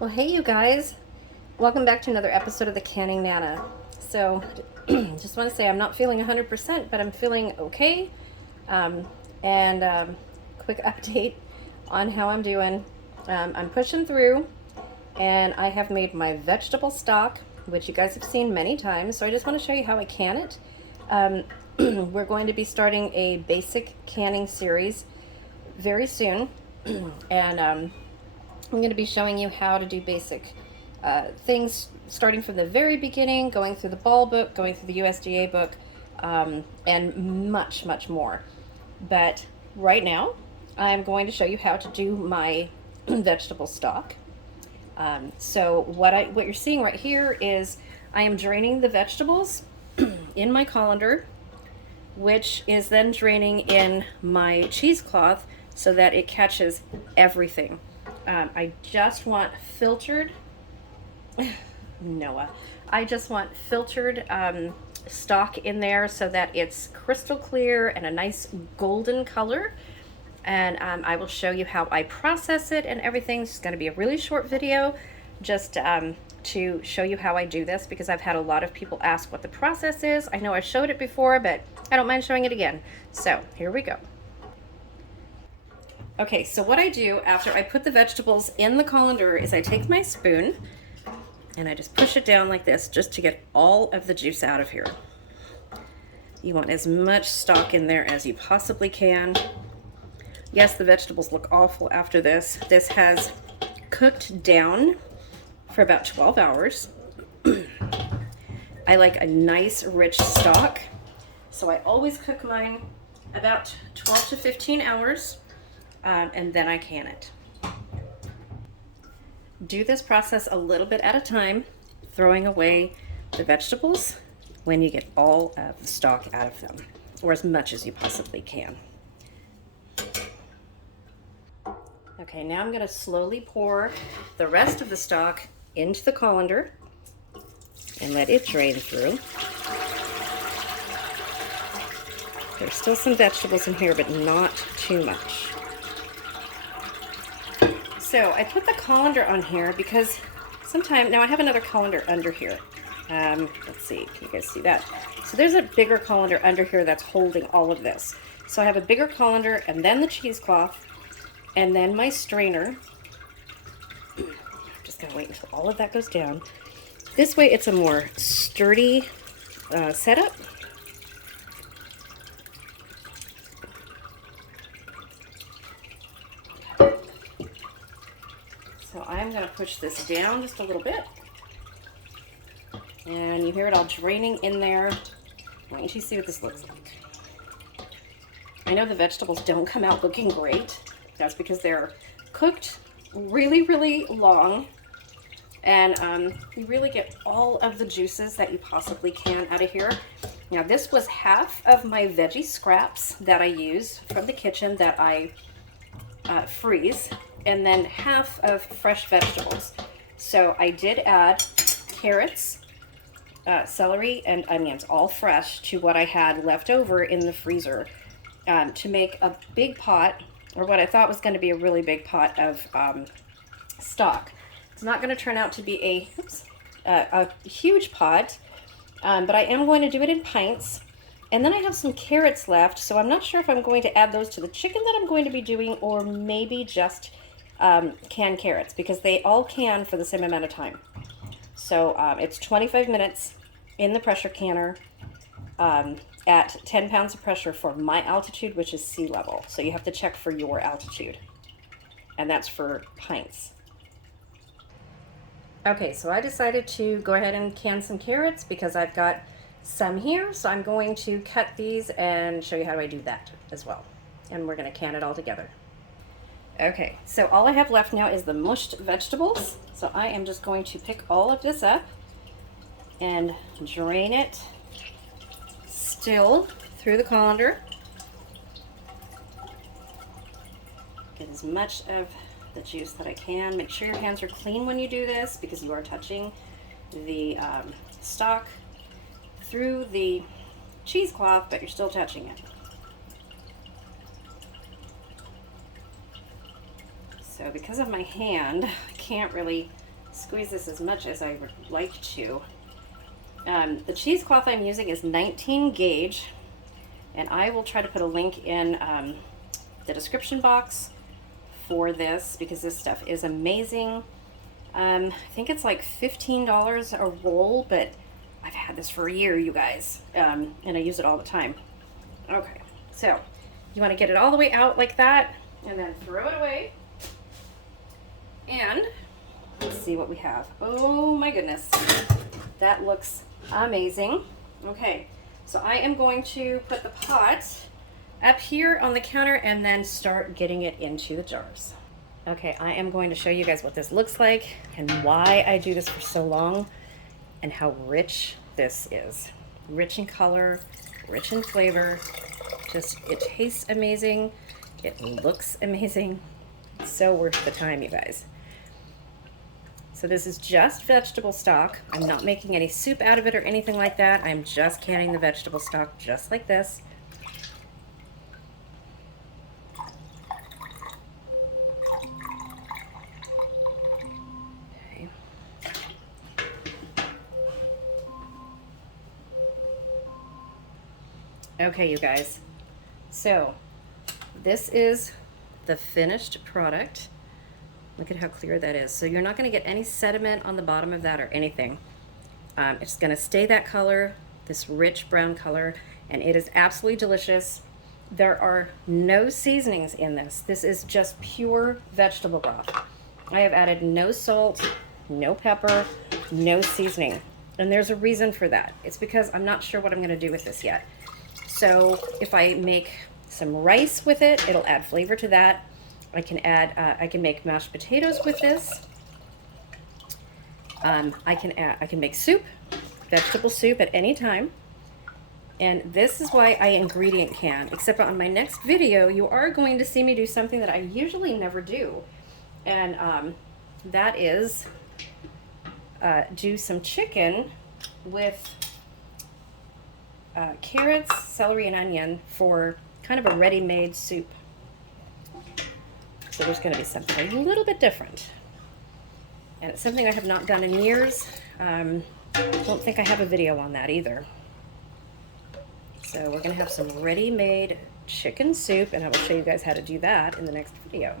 Well, hey you guys, welcome back to another episode of the Canning Nana. So, just want to say I'm not feeling 100%, but I'm feeling okay. Um, and quick update on how I'm doing. I'm pushing through, and I have made my vegetable stock, which you guys have seen many times. So I just want to show you how I can it. We're going to be starting a basic canning series very soon, and I'm going to be showing you how to do basic things, starting from the very beginning, going through the ball book, going through the USDA book, and much, much more. But right now, I'm going to show you how to do my vegetable stock. So what you're seeing right here is I am draining the vegetables in my colander, which is then draining in my cheesecloth so that it catches everything. I just want filtered, Noah, I just want filtered stock in there so that it's crystal clear and a nice golden color. And I will show you how I process it and everything. It's going to be a really short video just to show you how I do this, because I've had a lot of people ask what the process is. I know I showed it before, but I don't mind showing it again. So here we go. Okay, so what I do after I put the vegetables in the colander is I take my spoon and I just push it down like this just to get all of the juice out of here. You want as much stock in there as you possibly can. Yes, the vegetables look awful after this. This has cooked down for about 12 hours. I like a nice rich stock, so I always cook mine about 12 to 15 hours. And then I can it. Do this process a little bit at a time, throwing away the vegetables when you get all of the stock out of them, or as much as you possibly can. Okay, now I'm going to slowly pour the rest of the stock into the colander and let it drain through. There's still some vegetables in here, but not too much. So I put the colander on here because now I have another colander under here. Let's see, can you guys see that? So there's a bigger colander under here that's holding all of this. So I have a bigger colander and then the cheesecloth and then my strainer. I'm just gonna wait until all of that goes down. This way it's a more sturdy setup. So I'm going to push this down just a little bit. And you hear it all draining in there. Wait until you see what this looks like. I know the vegetables don't come out looking great. That's because they're cooked really, really long. And you really get all of the juices that you possibly can out of here. Now this was half of my veggie scraps that I use from the kitchen that I freeze, and then half of fresh vegetables. So I did add carrots, celery, and onions, all fresh, to what I had left over in the freezer to make a big pot, or what I thought was going to be a really big pot of stock. It's not going to turn out to be a huge pot, but I am going to do it in pints. And then I have some carrots left, so I'm not sure if I'm going to add those to the chicken that I'm going to be doing, or maybe just canned carrots, because they all can for the same amount of time. So it's 25 minutes in the pressure canner at 10 pounds of pressure for my altitude, which is sea level. So you have to check for your altitude, and that's for pints. Okay, so I decided to go ahead and can some carrots because I've got some here, so I'm going to cut these and show you how I do that as well. And we're going to can it all together. Okay, so all I have left now is the mushed vegetables. So I am just going to pick all of this up and drain it still through the colander. Get as much of the juice that I can. Make sure your hands are clean when you do this, because you are touching the stock through the cheesecloth, but you're still touching it. So because of my hand, I can't really squeeze this as much as I would like to. The cheesecloth I'm using is 19 gauge, and I will try to put a link in the description box for this because this stuff is amazing. I think it's like $15 a roll, but I've had this for a year, you guys, and I use it all the time. Okay, so you want to get it all the way out like that, and then throw it away. And let's see what we have. Oh my goodness, that looks amazing. Okay, so I am going to put the pot up here on the counter and then start getting it into the jars. Okay, I am going to show you guys what this looks like and why I do this for so long and how rich this is. Rich in color, rich in flavor, just it tastes amazing, it looks amazing. It's so worth the time, you guys. So this is just vegetable stock. I'm not making any soup out of it or anything like that. I'm just canning the vegetable stock just like this. Okay, you guys. So this is the finished product. Look at how clear that is. So you're not going to get any sediment on the bottom of that or anything. It's going to stay that color, this rich brown color, and it is absolutely delicious. There are no seasonings in this. This is just pure vegetable broth. I have added no salt, no pepper, no seasoning. And there's a reason for that. It's because I'm not sure what I'm going to do with this yet. So if I make some rice with it, it'll add flavor to that. I can make mashed potatoes with this. I can make soup, vegetable soup at any time. And this is why I ingredient can, except on my next video, you are going to see me do something that I usually never do. And that is do some chicken with carrots, celery, and onion for kind of a ready-made soup. So there's going to be something a little bit different. And it's something I have not done in years. Don't think I have a video on that either. So we're going to have some ready-made chicken soup, and I will show you guys how to do that in the next video.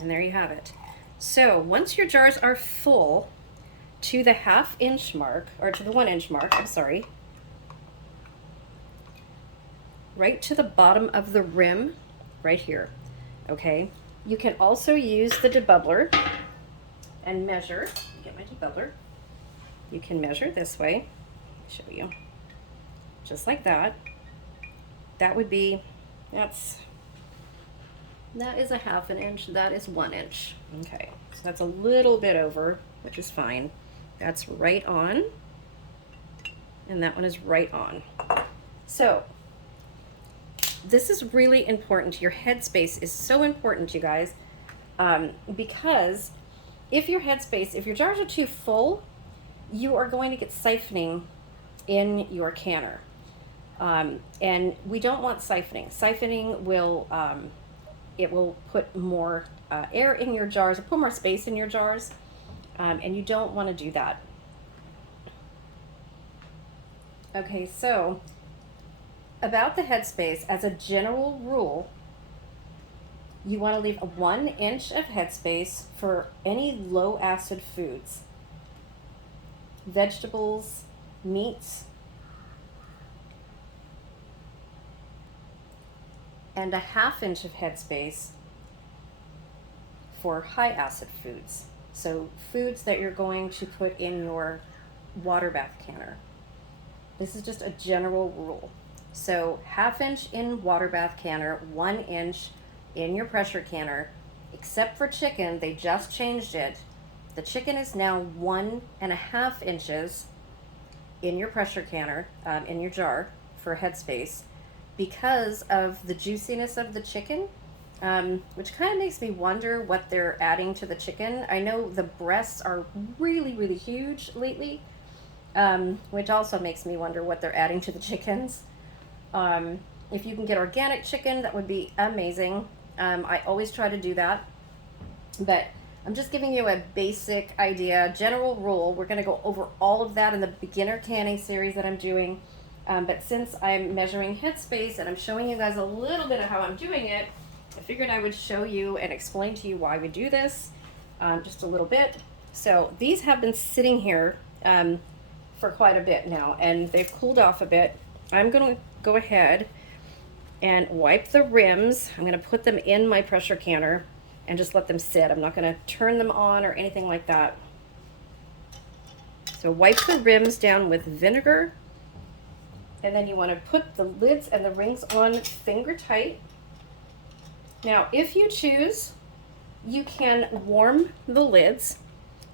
And there you have it. So once your jars are full to the half-inch mark, or to the 1-inch mark, I'm sorry, right to the bottom of the rim, right here, okay? You can also use the debubbler and measure. Get my debubbler. You can measure this way. Show you. Just like that. That would be, that is a 1/2 inch, that is 1 inch. Okay, so that's a little bit over, which is fine. That's right on. And that one is right on. So this is really important. Your headspace is so important, you guys, because if your jars are too full, you are going to get siphoning in your canner. And we don't want siphoning. Siphoning will, it will put more air in your jars, or put more space in your jars, and you don't want to do that. Okay, so about the headspace, as a general rule, you want to leave a 1 inch of headspace for any low acid foods, vegetables, meats, and a 1/2 inch of headspace for high acid foods. So foods that you're going to put in your water bath canner. This is just a general rule. So 1/2 inch in water bath canner, 1 inch in your pressure canner, except for chicken, they just changed it. The chicken is now 1.5 inches in your pressure canner, in your jar for headspace, because of the juiciness of the chicken, which kind of makes me wonder what they're adding to the chicken. I know the breasts are really, really huge lately, which also makes me wonder what they're adding to the chickens. If you can get organic chicken, that would be amazing. I always try to do that, but I'm just giving you a basic idea, general rule. We're going to go over all of that in the beginner canning series that I'm doing. But since I'm measuring headspace and I'm showing you guys a little bit of how I'm doing it, I figured I would show you and explain to you why we do this just a little bit. So these have been sitting here for quite a bit now, and they've cooled off a bit. I'm going to go ahead and wipe the rims. I'm going to put them in my pressure canner and just let them sit. I'm not going to turn them on or anything like that. So wipe the rims down with vinegar, and then you want to put the lids and the rings on finger tight. Now, if you choose, you can warm the lids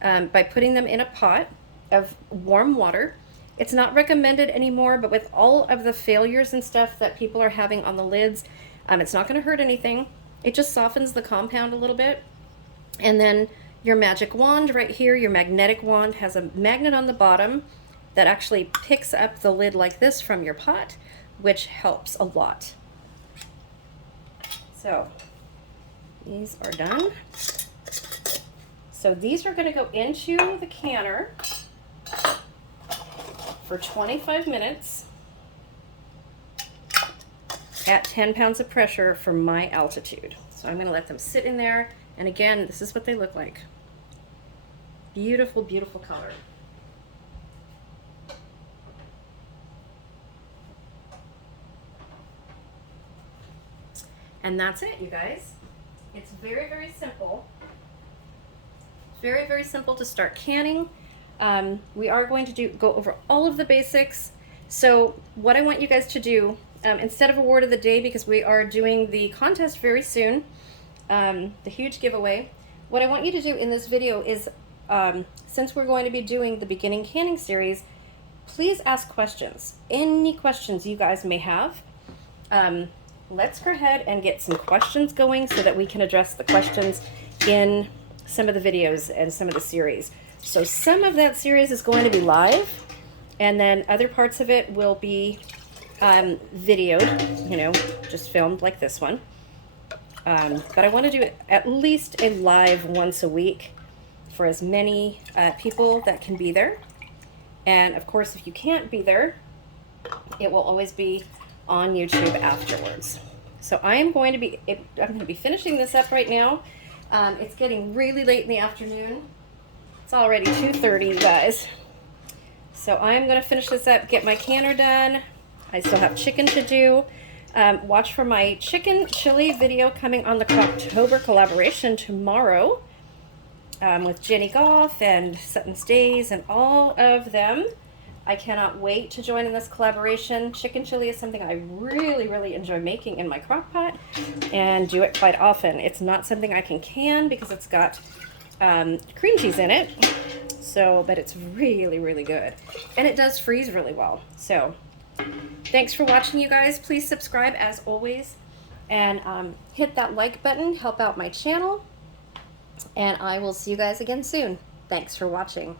by putting them in a pot of warm water. It's not recommended anymore, but with all of the failures and stuff that people are having on the lids, it's not going to hurt anything. It just softens the compound a little bit. And then your magic wand right here, your magnetic wand, has a magnet on the bottom that actually picks up the lid like this from your pot, which helps a lot. So these are done. So these are going to go into the canner for 25 minutes at 10 pounds of pressure for my altitude. So I'm going to let them sit in there. And again, this is what they look like. Beautiful, beautiful color. And that's it, you guys. It's very, very simple. Very, very simple to start canning. We are going to go over all of the basics. So what I want you guys to do, instead of a word of the day, because we are doing the contest very soon, the huge giveaway, what I want you to do in this video is, since we're going to be doing the beginning canning series, please ask questions. Any questions you guys may have. Let's go ahead and get some questions going so that we can address the questions in some of the videos and some of the series. So some of that series is going to be live, and then other parts of it will be videoed, you know, just filmed like this one. But I want to do at least a live once a week for as many people that can be there. And of course, if you can't be there, it will always be on YouTube afterwards. So I'm going to be finishing this up right now. It's getting really late in the afternoon. It's already 2:30, you guys. So I'm going to finish this up, get my canner done. I still have chicken to do. Watch for my chicken chili video coming on the October collaboration tomorrow with Jenny Goff and Sutton Stays and all of them. I cannot wait to join in this collaboration. Chicken chili is something I really, really enjoy making in my crock pot and do it quite often. It's not something I can because it's got cream cheese in it. So, but it's really, really good. And it does freeze really well. So, thanks for watching, you guys. Please subscribe as always. And hit that like button. Help out my channel. And I will see you guys again soon. Thanks for watching.